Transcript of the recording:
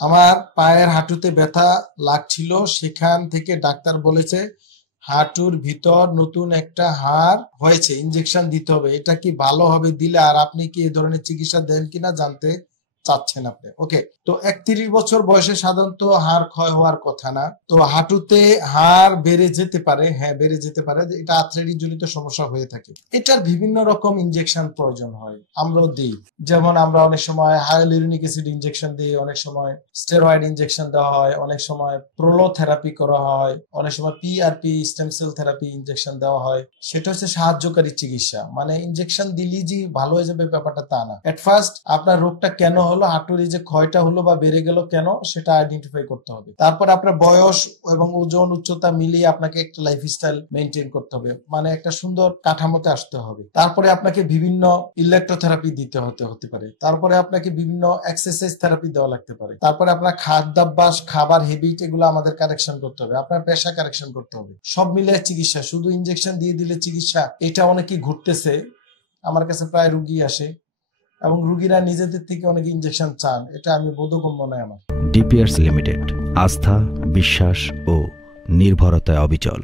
আমার পায়ের হাঁটুতে ব্যথা লাগছিল, সেখান থেকে ডাক্তার বলেছে হাঁটুর ভিতর নতুন একটা হাড় হয়েছে, ইনজেকশন দিতে হবে। এটা কি ভালো হবে দিলে? আর আপনি কি এই ধরনের চিকিৎসা দেন কিনা জানতে চাচ্ছেন আপনি। ওকে, তো 31 বছর বয়সে সাধারণত হাড় ক্ষয় হওয়ার কথা না। তো হাঁটুতে হাড় বেড়ে যেতে পারে, হ্যাঁ বেড়ে যেতে পারে, এটা আর্থ্রাইটিস জনিত সমস্যা হয়ে থাকে। এটার বিভিন্ন রকম ইনজেকশন প্রয়োজন হয়, আমরাও দিই। যেমন আমরা অনেক সময় হাইলোরিনিক অ্যাসিড ইনজেকশন দিই, অনেক সময় স্টেরয়েড ইনজেকশন দেওয়া হয়, অনেক সময় প্রোলোথেরাপি করা হয়, অনেক সময় PRP stem cell therapy injection দেওয়া হয়। সেটা হচ্ছে সাহায্যকারী চিকিৎসা, মানে ইনজেকশন দিলেই যে ভালো হয়ে যাবে ব্যাপারটা তা না। এট ফার্স্ট আপনার রোগটা কেন হলো, হাঁটুর এই যে ক্ষয়টা হলো বা বেড়ে গেল কেন, সেটা আইডেন্টিফাই করতে হবে। তারপর আপনার বয়স এবং ওজন উচ্চতা মিলিয়ে আপনাকে একটা লাইফস্টাইল মেনটেন করতে হবে, মানে একটা সুন্দর কাঠামোতে আসতে হবে। তারপরে আপনাকে বিভিন্ন ইলেকট্রোথেরাপি দিতে হতে পারে, তারপরে আপনাকে বিভিন্ন এক্সারসাইজ থেরাপি দেওয়া লাগতে পারে, তারপরে আপনার খাদ্যাভ্যাস, খাবার হ্যাবিট, এগুলো আমাদের কারেকশন করতে হবে, আপনার পেশা কারেকশন করতে হবে। সব মিলে চিকিৎসা, শুধু ইনজেকশন দিয়ে দিলে চিকিৎসা, এটা অনেকেই ঘুরতেছে। আমার কাছে প্রায় রুগী আসে এবং রুগীরা নিজেদের থেকে অনেক ইনজেকশন চান, এটা আমি বোধগম্য নয় আমার। ডিপিআরস লিমিটেড, আস্থা, বিশ্বাস ও নির্ভরতায় অবিচল।